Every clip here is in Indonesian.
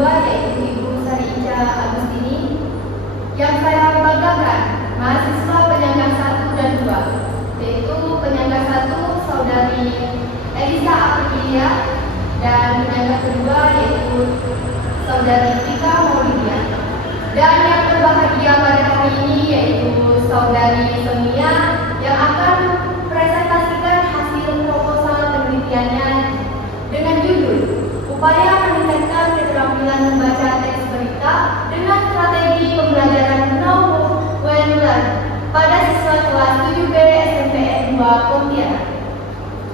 kedua yaitu Ibu Sarica Agustini. Yang saya banggakan mahasiswa penyangga 1 dan 2, yaitu penyangga 1 Saudari Elisa Aprilia dan penyangga kedua yaitu Saudari Tika Maulidia. Dan yang berbahagia pada hari ini yaitu Saudari Sonia yang akan presentasikan hasil proposal penelitiannya dengan judul Upaya Meningkatkan Keterampilan Membaca Teks Berita dengan Strategi Pembelajaran Know When Learn pada siswa kelas 7B SMPN 2 Pontianak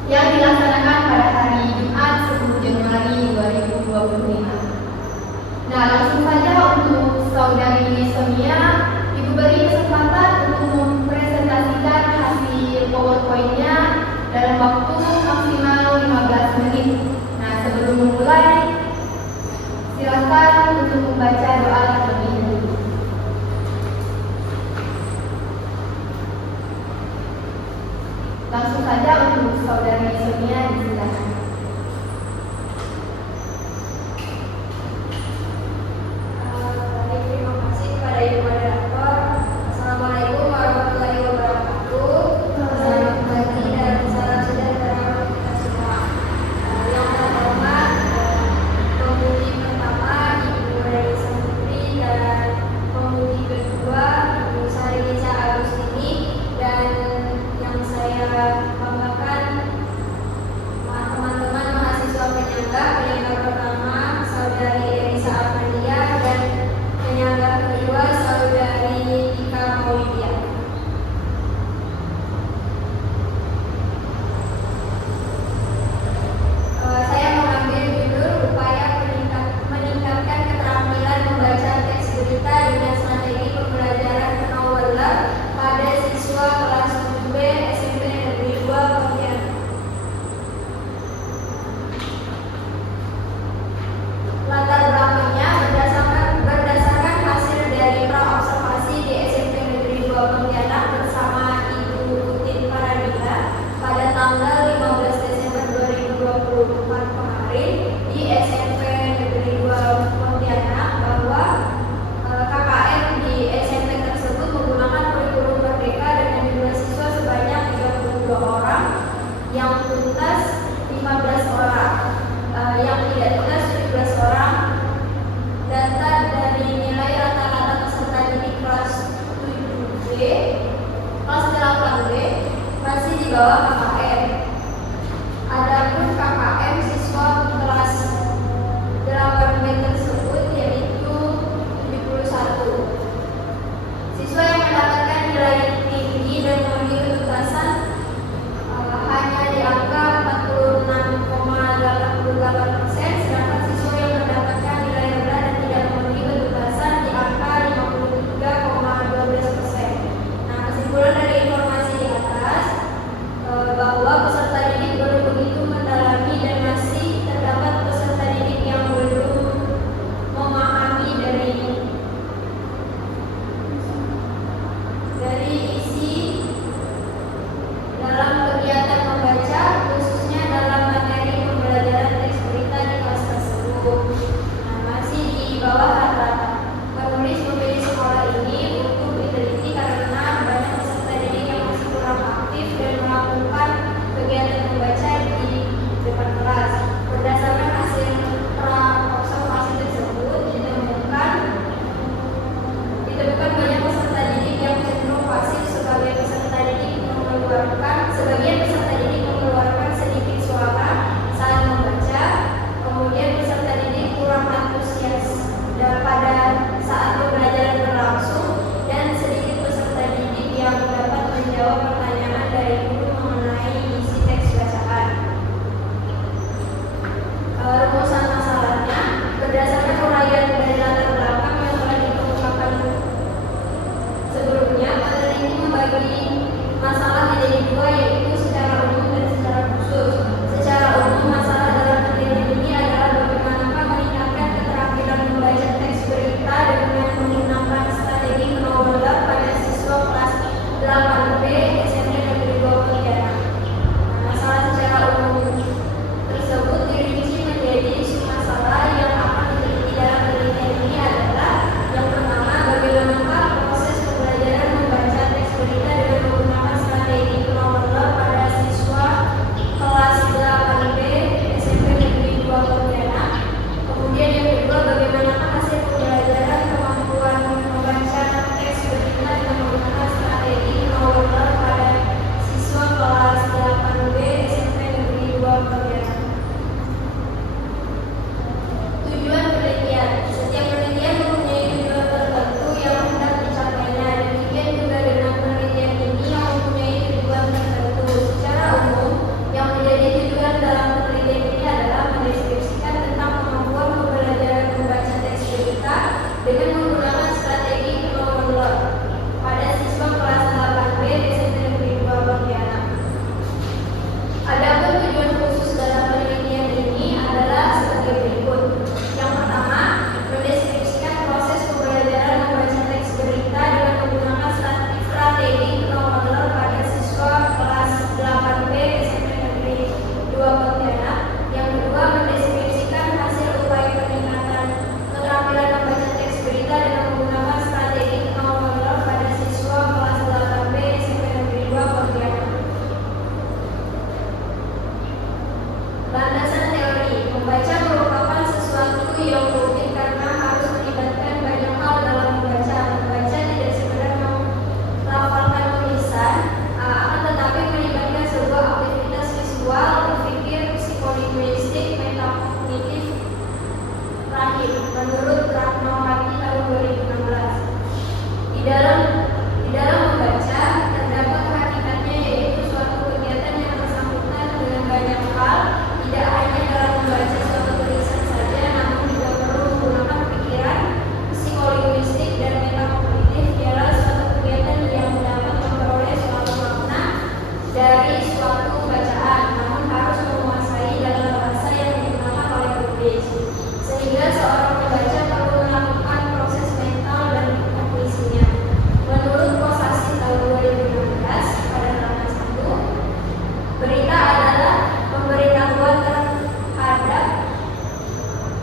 yang dilaksanakan pada hari Jumat 10 Januari 2025. Nah, langsung saja untuk Saudari Sonia, Ibu beri kesempatan untuk mempresentasikan hasil PowerPoint-nya dalam waktu maksimal 15 menit. Nah, sebelum memulai, silakan untuk membaca doa terlebih dahulu. Langsung saja untuk Saudari Sonia, disilakan. Masalah menjadi dua, yaitu secara dari suatu bacaan, namun harus menguasai dalam bahasa yang digunakan oleh penulis, sehingga seorang pembaca perlu melakukan proses mental dan kognisinya. Menurut Kosasi tahun 2016 pada halaman 1, berita adalah pemberitahuan terhadap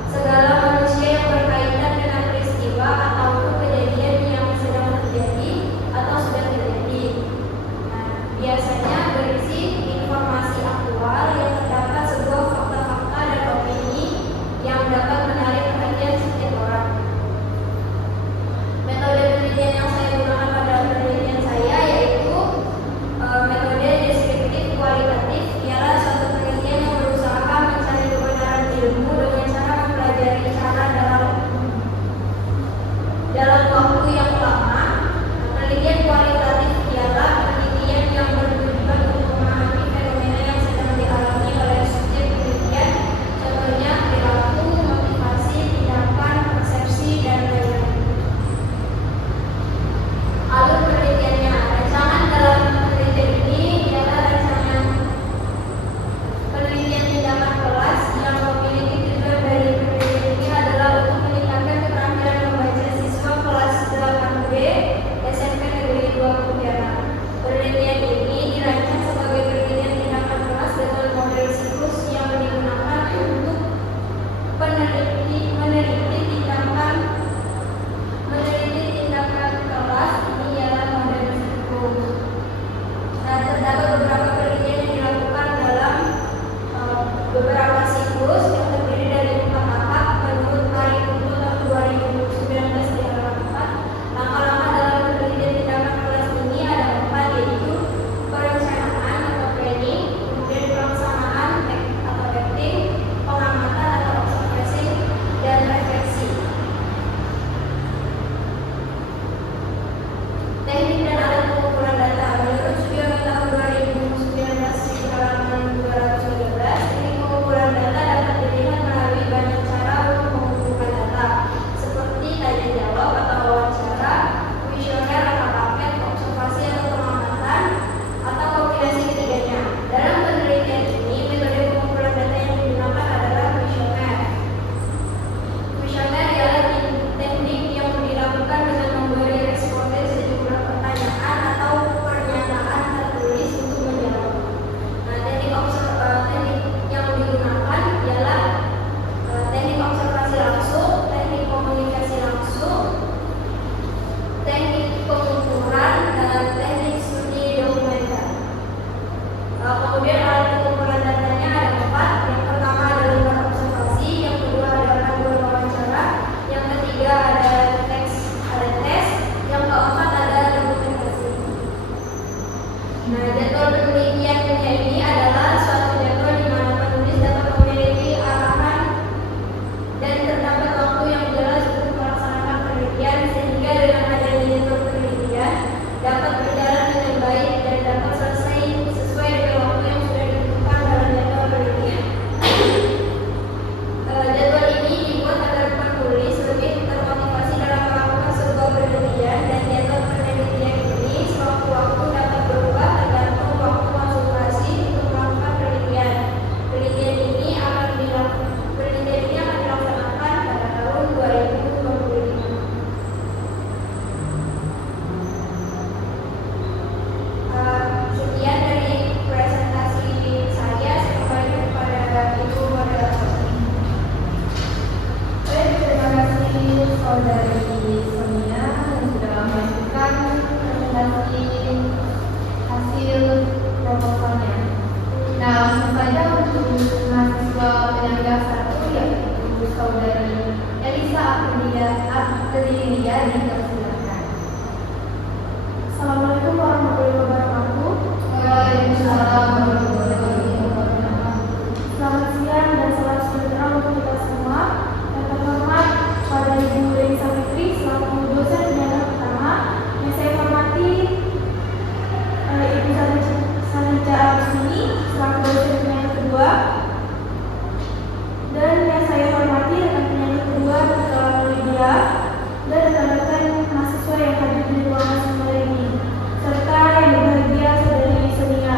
segala manusia yang berkaitan dengan peristiwa ataupun kejadian yang sedang terjadi atau sudah terjadi. Biasanya berisi informasi aktual yang terdapat sebuah fakta-fakta dan opini yang dapat menarik perhatian setiap orang. Metode penelitian yang saya gunakan pada penelitian saya yaitu metode deskriptif kualitatif, ialah suatu penelitian yang berusaha mencari kebenaran ilmu dengan cara mempelajari cara dalam waktu yang lama. Penelitian kualitatif ialah penelitian yang bertujuan untuk memahami fenomena yang sedang dialami oleh subjek penelitian, contohnya perilaku, motivasi, tindakan, persepsi, dan lain-lain. Alur penelitiannya, rancangan dalam penelitian ini ialah rancangan penelitian tindakan kelas yang memiliki tujuan dari penelitian ini adalah untuk meningkatkan keterampilan membaca siswa kelas 8B SMP Negeri 2 Pontianak. Penelitian ini dirancang sebagai penelitian tindakan kelas dengan model siklus yang digunakan untuk meneliti tindakan kelas. Ini ialah model siklus. Terdapat beberapa penelitian yang dilakukan dalam beberapa siklus yang terdiri dari 4 tahap menurut Hari Buku tahun 2019 di halaman 4. Langkah-langkah dalam penelitian tindakan kelas ini ada 4, yaitu perencanaan atau planning, kemudian pelaksanaan atau acting, pengamatan atau observasi, dan refleksi. Teknik dan alat pengumpulan data. Menurut Sugiono tahun 2019 di halaman 212, teknik pengumpulan data dapat dilihat melalui banyak cara untuk mengumpulkan data, seperti tanya jawab atau wawancara, kuesioner atau paket, observasi atau pengamatan, atau kombinasi ketiganya. Dalam penelitian ini, metode pengumpulan data yang digunakan adalah kuesioner. Kuesioner ialah teknik yang dilakukan dengan memberi responden sejumlah pertanyaan atau pernyataan tertulis untuk menjawab. Teknik yang digunakan ialah teknik observasi langsung, teknik komunikasi langsung, teknik pengukuran, dan teknik studi dokumenter. Kemudian alat pengumpulan datanya ada 4. Yang pertama adalah observasi, yang kedua adalah wawancara, yang ketiga ada tes, yang keempat ada dokumentasi. Jadwal penelitiannya ini adalah suatu jadwal di mana penulis dapat memiliki arahan dan terdapat waktu yang jelas untuk melaksanakan penelitian, sehingga dengan adanya jadwal penelitian dapat berjalan dengan baik dan dapat selesai sesuai dengan waktu yang sudah ditentukan dalam jadwal penelitian. Jadwal ini dibuat agar penulis lebih termotivasi dalam melakukan sebuah penelitian, dan jadwal penelitian ini sewaktu-waktu dapat berubah tergantung waktu konsultasi untuk melakukan penelitian. Penelitian ini akan dilaksanakan pada tahun 2025. Sekian dari presentasi saya kembali kepada Ibu Moderator. Baik, terima kasih Saudari Sonia yang sudah melanjutkan presentasi hasil proposalnya. Nah, langsung saja untuk mahasiswa penyangga 1 yaitu Saudari Elisa Aprilia dipersilakan. Assalamualaikum warahmatullahi wabarakatuh. Waalaikumsalam warahmatullahi wabarakatuh. Selamat siang dan salam sejahtera untuk kita semua. Yang terhormat pada Ibu Elisa Fitri selaku dosen penyangga pertama, yang saya hormati Ibu Sanija Agustini selaku dosen penyangga kedua, dan yang saya hormati rekan penyangga kedua Dr. Lydia, dan rekan-rekan mahasiswa yang hadir di ruangan seminar ini, serta yang berbahagia Saudari Sonia.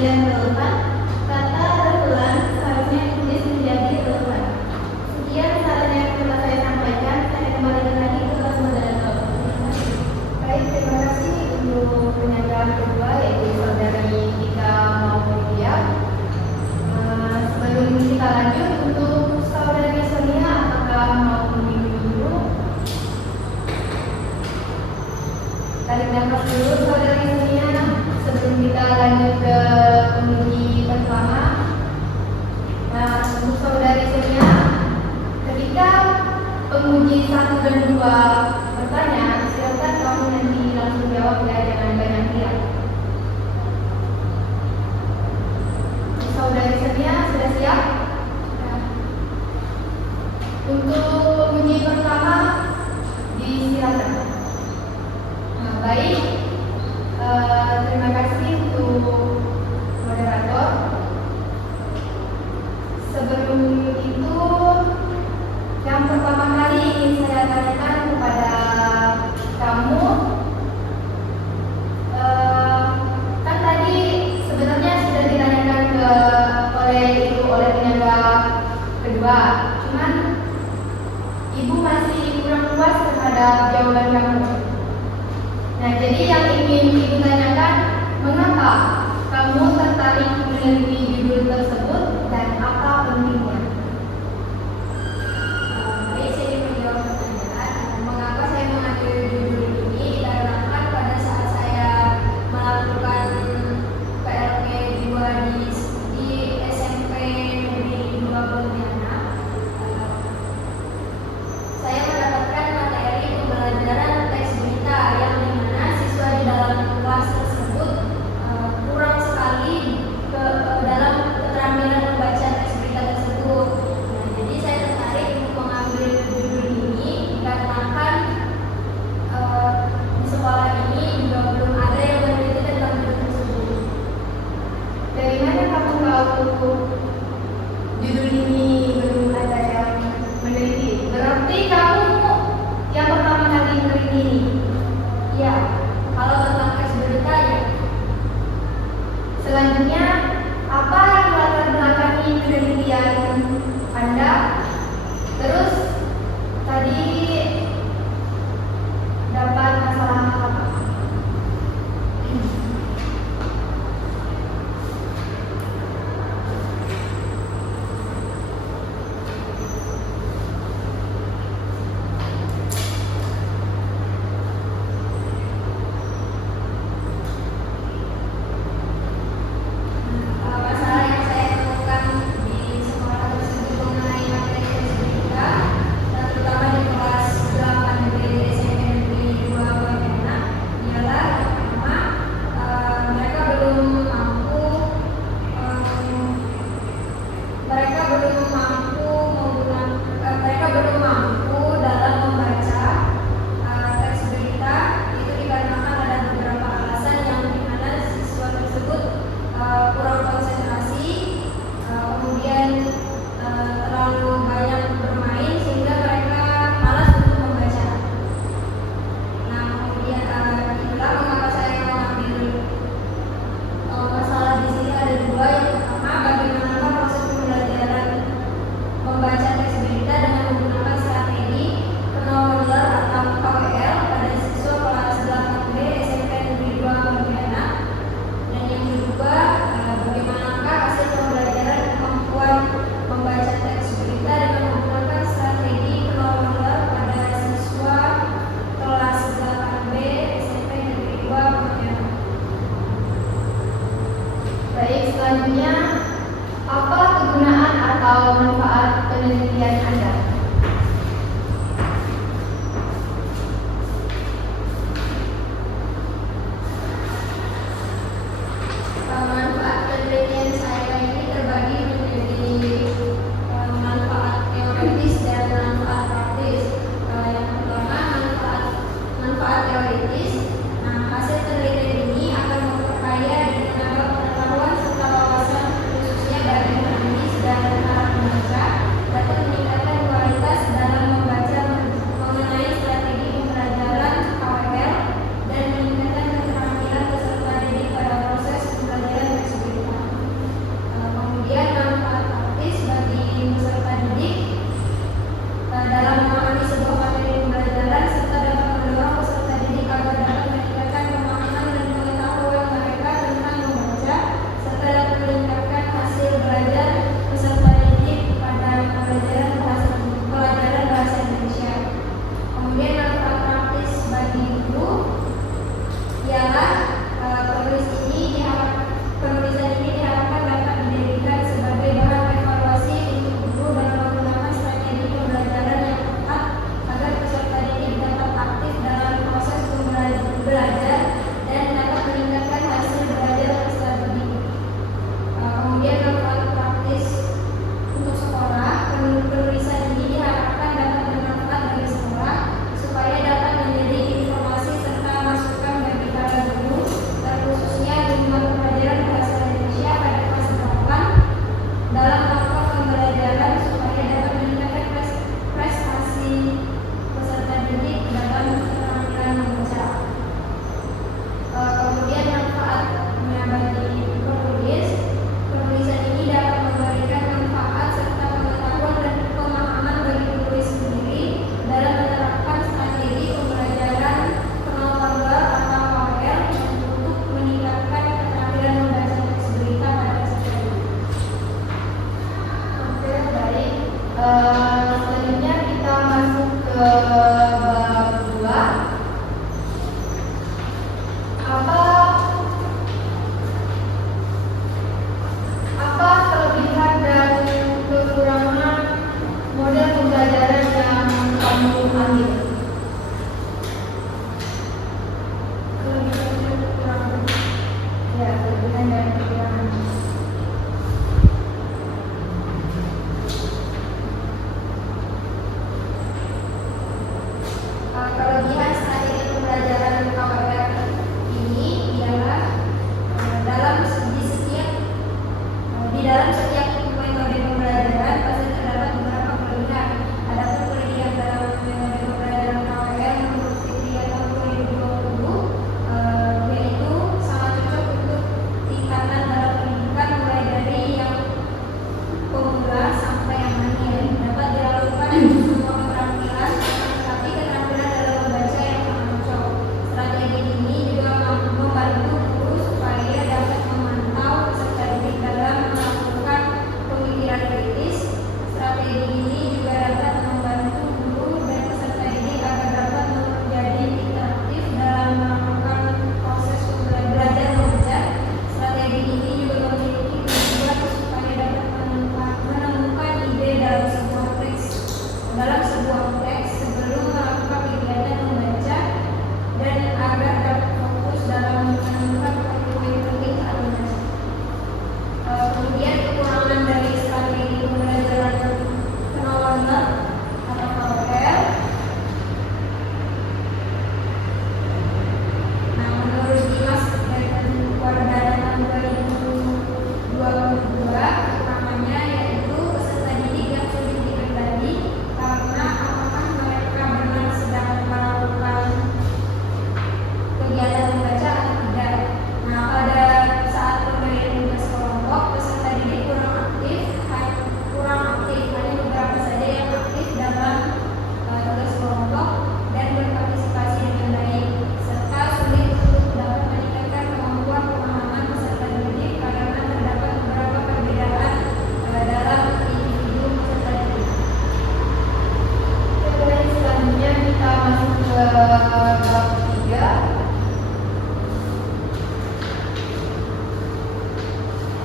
yang relevan, kata relevan seharusnya ditulis menjadi relevan. Sekian saran yang telah saya sampaikan. Saya kembalikan lagi ke kelas moderator. Baik, terima kasih untuk penyangga kedua yaitu saudari Tika Maulida. Sebelum kita lanjut, untuk saudari Sonia, apakah mau meminum dulu? Tarik nafas dulu saudari Sonia sebelum kita lanjut ke penguji pertama. Nah, untuk saudari Sonia, ketika penguji 1 dan 2 bertanya, silakan kamu nanti langsung jawab ya, jangan banyak diam. Saudari Sonia sudah siap? Untuk uji pertama disilakan. Nah, baik, terima kasih untuk moderator. Sebelum itu, yang pertama kali ingin saya tanyakan kepada kamu, kan tadi sebenarnya sudah ditanyakan oleh penyangga kedua, cuman Ibu masih kurang puas terhadap jawaban kamu. Nah, jadi yang ingin Ibu tanyakan, mengapa kamu tertarik meneliti judul tersebut dan apa pentingnya? Baik, saya ingin menjawab pertanyaan. Mengapa saya mengambil judul ini? Dikarenakan pada saat saya melakukan PLP 2 di SMP Negeri 2 Pontianak, saya mendapatkan materi pembelajaran teks berita yang dimana siswa di dalam kelas tersebut kurang sekali dalam keterampilan membaca teks berita tersebut. Nah, jadi saya tertarik untuk mengambil judul ini dikarenakan di sekolah ini juga belum ada yang meneliti tentang judul tersebut. Dari mana kamu tahu judul ini belum ada yang meneliti? Berarti kamu yang pertama kali meneliti ini? Ya, kalau tentang teks berita ya. Selanjutnya, apa yang melatar belakangi penelitian Anda? Terus, tadi dapat masalah apa? Masalah yang saya temukan di sekolah tersebut mengenai materi teks berita, dan terutama di kelas 8 di SMP Negeri 2 Pontianak, ialah yang pertama, mereka belum mampu dalam membaca teks berita. Itu dikarenakan ada beberapa alasan yang dimana siswa tersebut kurang konsentrasi, kemudian terlalu banyak bermain sehingga mereka malas untuk membaca. Nah, kemudian itulah mengapa saya mengambil masalah di sini ada dua. Yang pertama, bagaimana proses pembelajaran membaca teks berita dengan menggunakan strategi knowledge atau KWL pada siswa kelas 8B SMP Negeri 2 Pontianak. Dan yang kedua, bagaimanakah hasil pembelajaran kemampuan membaca teks berita dengan menggunakan strategi knowledge pada siswa kelas 8B SMP Negeri 2 Pontianak. Baik, selanjutnya, apa kegunaan atau manfaat penelitian Anda? Manfaat penelitian saya ini terbagi menjadi manfaat teoritis dan manfaat praktis. Yang pertama, manfaat teoritis. Nah, hasil penelitian ini akan memperkaya dan menambah pengetahuan serta wawasan khususnya bagi penulis dan para pembaca, dapat meningkatkan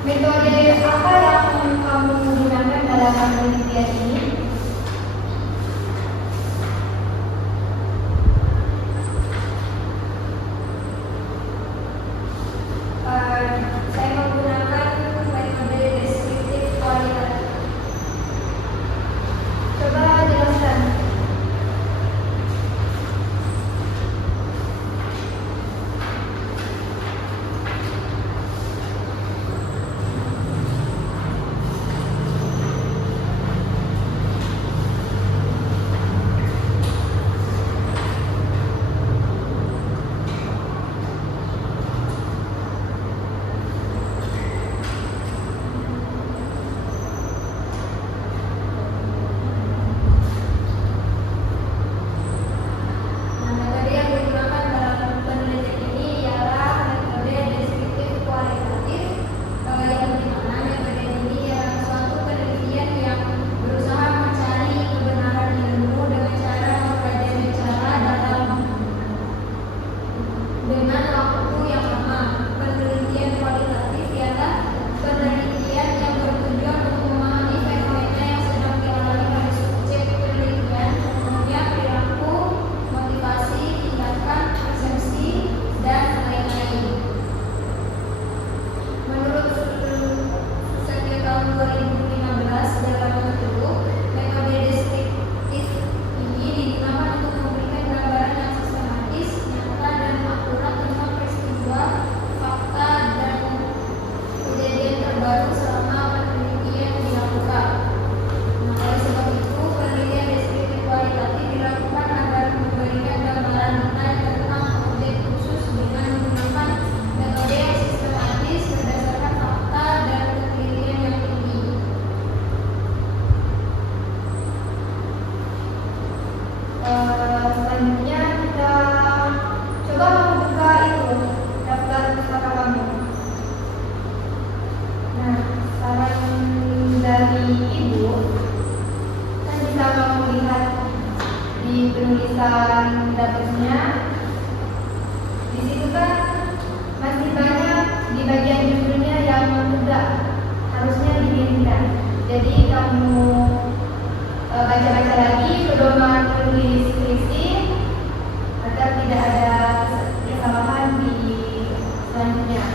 Metode apa yang kamu gunakan dalam penelitian ini? Saya menggunakan metode deskriptif kualitatif. Coba jelaskan. Metode yang digunakan dalam penelitian ini ialah metode deskriptif kualitatif, yang dimana metode ini ialah suatu penelitian yang berusaha mencari kebenaran ilmu dengan cara mempelajari bicara dengan waktu yang lama. Penelitian kualitatif ialah penelitian yang bertujuan untuk memahami fenomena yang sedang dialami oleh subjek penelitian, umumnya perilaku, motivasi, tindakan, persepsi, dan lain-lain. Menurut studi tahun 2015 dalam bentuk metode deskriptif ini digunakan untuk memberikan gambaran yang sistematis, nyata, dan akurat tentang peristiwa, fakta, dan kejadian terbaru selama penelitian dilakukan. Nah, oleh sebab itu, penelitian deskriptif kualitatif dilakukan agar memberikan gambaran detail tentang objek khusus dengan menggunakan metode yang sistematis berdasarkan fakta dan ketelitian yang tinggi. Selanjutnya kita coba membuka itu daftar pustaka kamu. Nah, saran dari ibu kan bisa kamu lihat di penulisan dapurnya. Di situ kan masih banyak di bagian judulnya yang tidak harusnya diinginkan. Jadi kamu baca-baca lagi pedoman penulis skripsi agar tidak ada kesalahan di selanjutnya.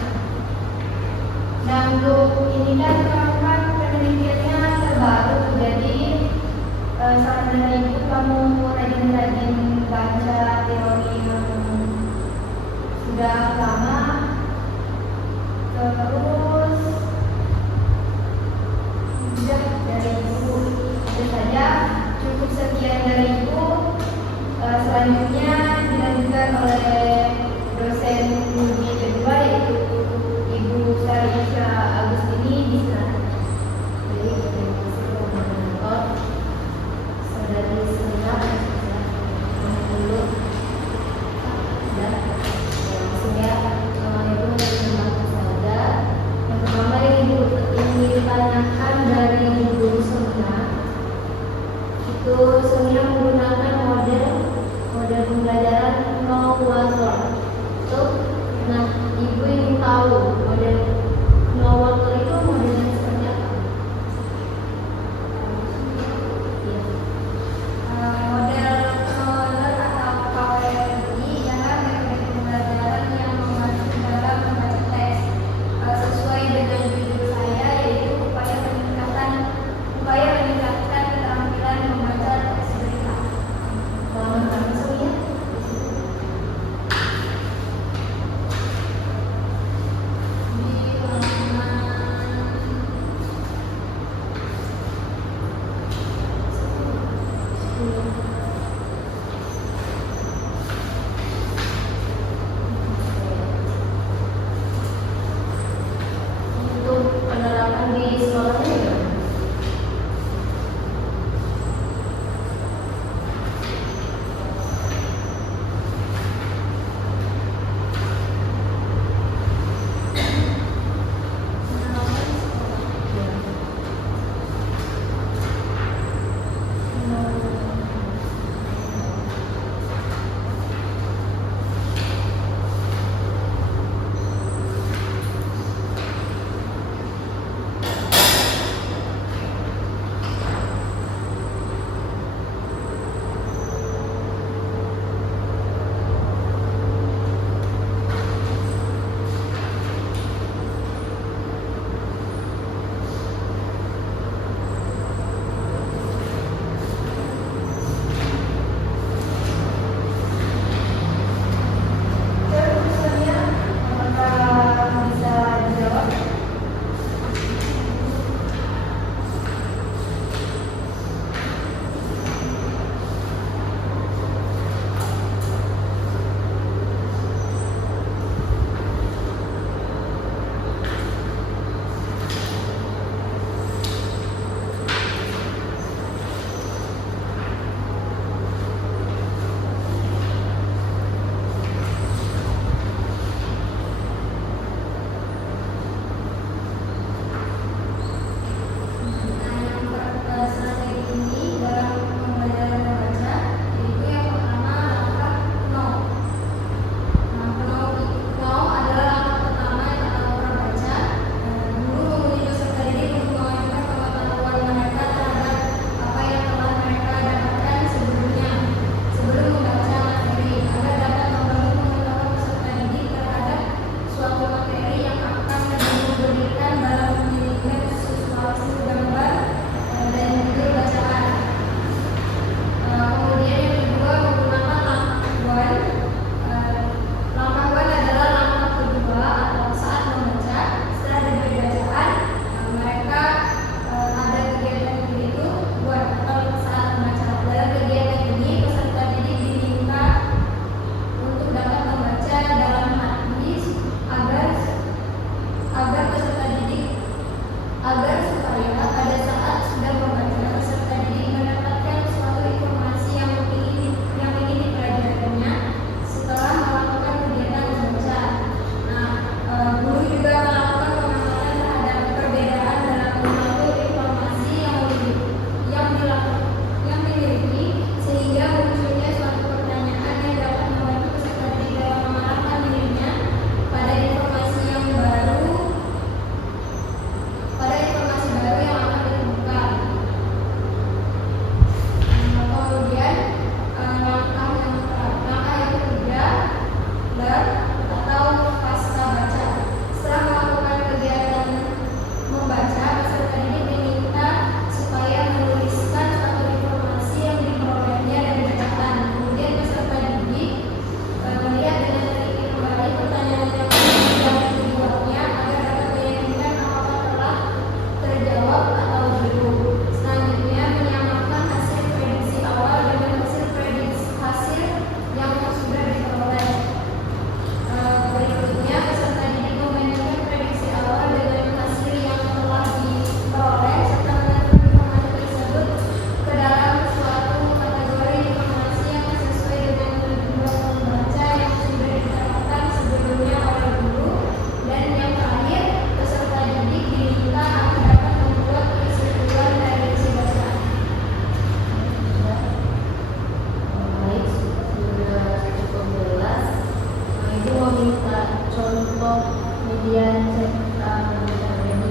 Nah, untuk ini kan kamu kan penelitiannya terbaru, jadi saran dari ibu kamu rajin-rajin baca teori yang sudah lama. Terus sudah dari ibu itu saja, cukup sekian dari ibu. Selanjutnya dilanjutkan oleh dosen uji kedua yaitu Ibu Sarisha Agustini di sana. Jadi terima kasih telah menonton. Saudari Sina dulu dan langsung ya. Assalamualaikum warahmatullahi wabarakatuh.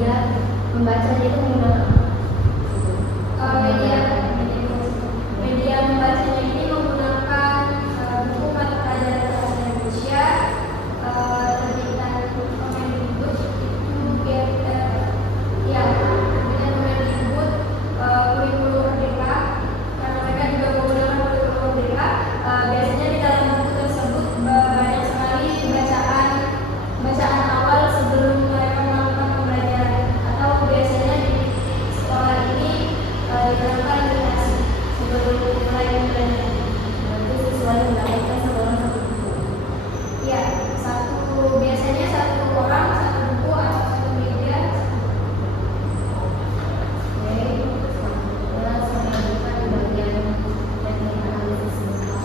Kira-kira membacanya itu menggunakan apa? Media membacanya ini menggunakan buku mata pelajaran bahasa Indonesia terbitan Kemendikbud kurikulum merdeka, karena mereka juga menggunakan kurikulum merdeka. Biasanya di dalam buku tersebut banyak sekali bacaan awal sebelum mereka melakukan pembelajaran, atau biasanya di sekolah ini diterapkan literasi sebelum mulai pembelajaran. Berarti siswanya mendapatkan satu orang satu buku. Ya, biasanya satu orang satu buku atau satu media. Oke, selanjutnya saya lanjutkan di bagian teknik analisis mental.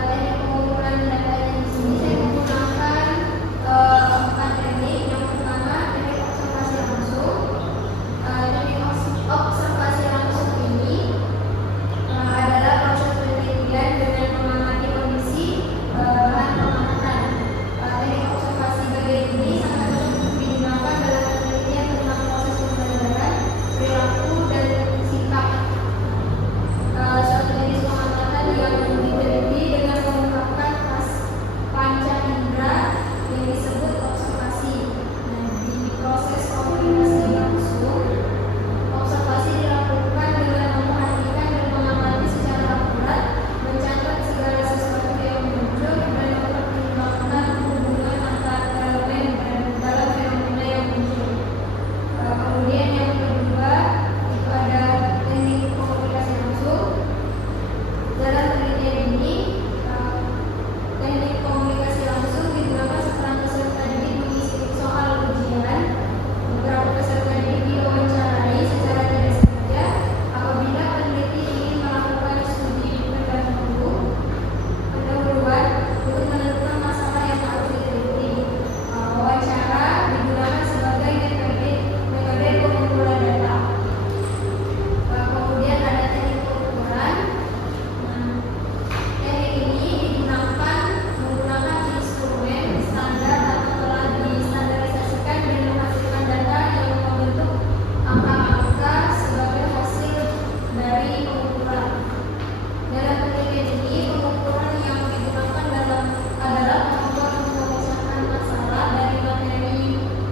Teknik pengumpulan datanya di sini saya menggunakan 4 teknik. Yang pertama, teknik observasi langsung. Teknik observasi langsung ini adalah proses penelitian dengan mengamati kondisi bahan pengamatan. Teknik observasi bagian ini sangat cocok digunakan dalam penelitian tentang proses pembelajaran, perilaku, dan sikap. Suatu jenis pengamatan yang diteliti dengan mengungkapkan panca indera yang disebut observasi. Nah, di proses komunikasi langsung, observasi dilakukan dengan memperhatikan dan mengamati secara akurat, mencatat segala sesuatu yang muncul, dan mempertimbangkan hubungan antar elemen dalam fenomena yang muncul. Kemudian yang kedua itu ada teknik komunikasi langsung. Dalam penelitian ini, teknik komunikasi langsung digunakan setelah peserta didik mengisi soal ujian. Beberapa peserta didik diwawancarai secara tidak sengaja. Apabila peneliti ingin melakukan studi pendahuluan untuk menentukan masalah yang harus diteliti, wawancara digunakan sebagai metode pengumpulan data. Kemudian ada teknik pengukuran. Teknik ini digunakan menggunakan instrumen standar atau telah distandarisasikan dan menghasilkan data yang membentuk angka-angka sebagai hasil dari pengukuran. Dalam penelitian ini, pengukuran yang digunakan adalah kemampuan untuk memisahkan masalah dari materi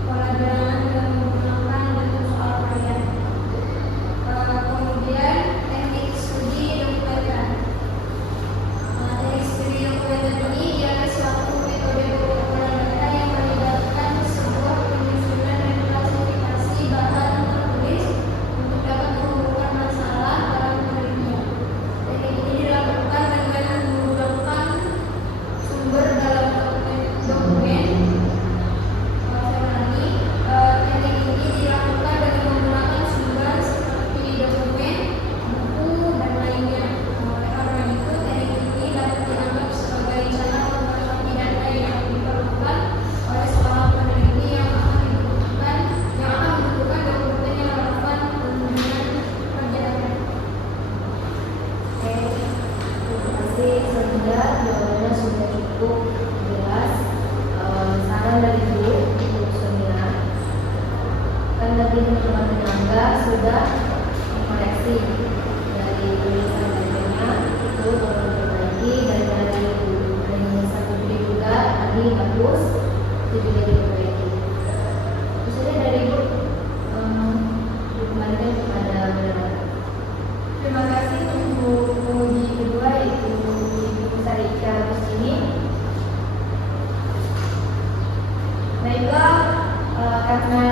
pelajaran dan menggunakan bentuk soal harian. Kemudian teknik studi dokumenter. Teknik studi dokumenter ini ialah suatu metode pengumpulan data yang melibatkan sebuah penyusunan dan klasifikasi bahan tertulis untuk dapat mengumpulkan masalah dalam penelitian. Teknik ini dilakukan dengan menggunakan sumber dalam dokumen. Teknik ini dilakukan dengan menggunakan sumber seperti dokumen, buku, dan lainnya. Oleh karena itu, teknik ini dapat dianggap sebagai cara mengumpulkan data yang diperlukan oleh seorang peneliti yang akan membutuhkan dokumen yang relevan dengan kerjaannya. Oke, terima kasih. Semoga jawabannya sudah cukup jelas. Saran dari guru untuk seminar. Kan tadi teman-teman penyangga sudah mengkoreksi dari tulisan bacanya itu tolong diperbaiki, dan dari satu video juga tadi bagus itu juga diperbaiki. Terus ini dari guru dikembalikan kepada moderator. Terima kasih untuk penguji kedua yaitu Ibu Sarika Agustini. Baiklah, karena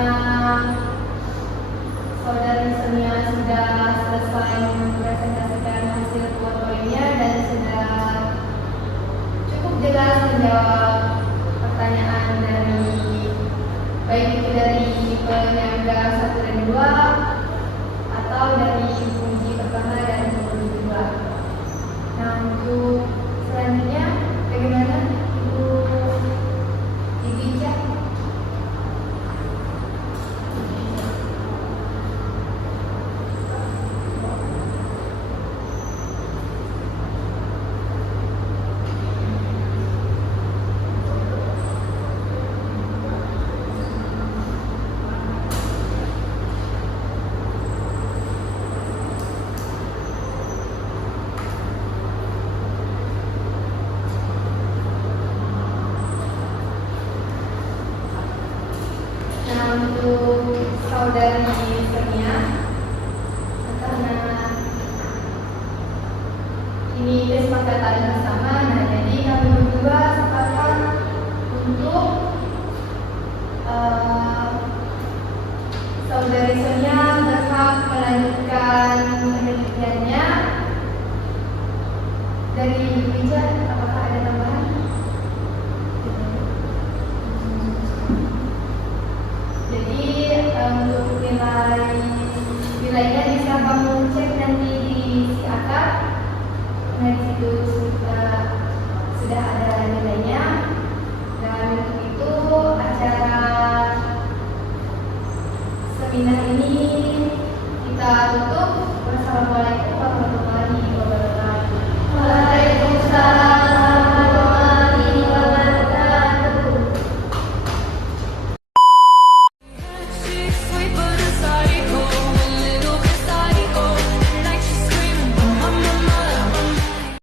saudari Sonia sudah selesai untuk saudari Sonia, karena ini kesepakatan bersama. Nah, jadi kami berdua sepakat untuk saudari Sonia berhak melanjutkan penelitiannya dari meja. Apakah ada tambahan? Jadi untuk nilainya bisa kamu cek nanti di si akar. Nah, di situ sudah ada nilainya. Dan untuk itu acara seminar ini kita